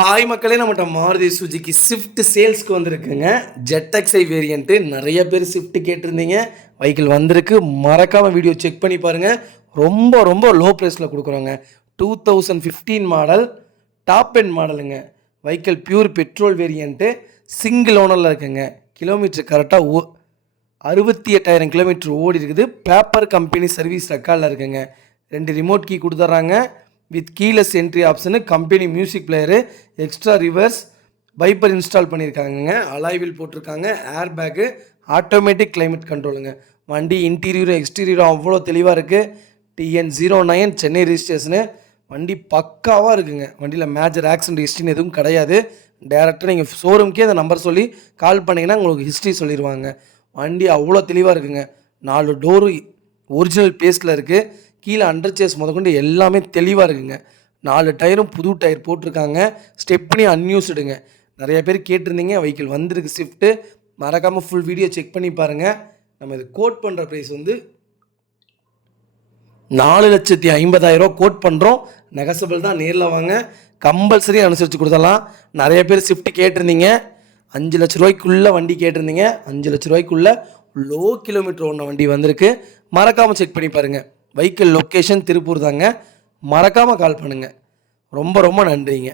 Hi மக்களே, நம்மகிட்ட Maruti சுஜுக்கி Swift சேல்ஸ்க்கு வந்திருக்குங்க. ஜெட்எக்ஸ்ஐ வேரியண்ட்டு நிறைய பேர் ஸ்விஃப்ட் கேட்டிருந்தீங்க. வெஹிக்கிள் வந்திருக்கு. மறக்காமல் வீடியோ செக் பண்ணி பாருங்கள். ரொம்ப ரொம்ப லோ ப்ரைஸில் கொடுக்குறோங்க. 2015 மாடல், டாப் எண்ட் மாடலுங்க. Vehicle pure petrol variant, single ஓனரில் இருக்குங்க. கிலோமீட்டர் கரெக்டாக 68,000 கிலோமீட்டர் ஓடி இருக்குது. பேப்பர் கம்பெனி சர்வீஸ் ரெக்கார்டில் இருக்குங்க. 2 ரிமோட் கீ கொடுத்துட்றாங்க. With keyless entry option, company music player, extra reverse wiper install பண்ணியிருக்காங்கங்க. அலாய்வில் போட்டிருக்காங்க. ஏர் பேக்கு, ஆட்டோமேட்டிக் கிளைமேட் கண்ட்ரோலுங்க. வண்டி இன்டீரியரும் எக்ஸ்டீரியரும் அவ்வளோ தெளிவாக இருக்குது. TN09 சென்னை ரிஜிஸ்ட்ரேஷனு. வண்டி பக்காவாக இருக்குங்க. வண்டியில் மேஜர் ஆக்சிடென்ட் ஹிஸ்ட்ரின்னு எதுவும் கிடையாது. டேரெக்டாக நீங்கள் ஷோரூம்க்கே அந்த நம்பர் சொல்லி கால் பண்ணிங்கன்னா உங்களுக்கு ஹிஸ்ட்ரி சொல்லிடுவாங்க. வண்டி அவ்வளோ தெளிவாக இருக்குங்க. 4 டோரு ஒரிஜினல் பேஸ்டில் இருக்குது. கீழே அண்டர் சேஸ் முதற்கொண்டு எல்லாமே தெளிவாக இருக்குங்க. 4 டயரும் புது டயர் போட்டிருக்காங்க. ஸ்டெப்னி அன்யூஸ்டுங்க. நிறைய பேர் கேட்டிருந்தீங்க. வெஹிக்கிள் வந்திருக்கு ஸ்விஃப்ட்டு. மறக்காமல் ஃபுல் வீடியோ செக் பண்ணி பாருங்கள். நம்ம இது கோட் பண்ணுற ப்ரைஸ் வந்து 4,50,000 கோட் பண்ணுறோம். நெகசபிள் தான். நேரில் வாங்க, கம்பல்சரி அனுசரித்து கொடுத்துடலாம். நிறைய பேர் ஸ்விஃப்ட் கேட்டிருந்தீங்க. 5 லட்ச ரூபாய்க்குள்ளே வண்டி கேட்டிருந்தீங்க. 5 லட்ச ரூபாய்க்குள்ளே லோ கிலோமீட்டர் ஓடின வண்டி வந்திருக்கு. மறக்காமல் செக் பண்ணி பாருங்கள். வெஹிக்கிள் லொக்கேஷன் திருப்பூர் தாங்க. மறக்காமல் கால் பண்ணுங்கள். ரொம்ப ரொம்ப நன்றிங்க.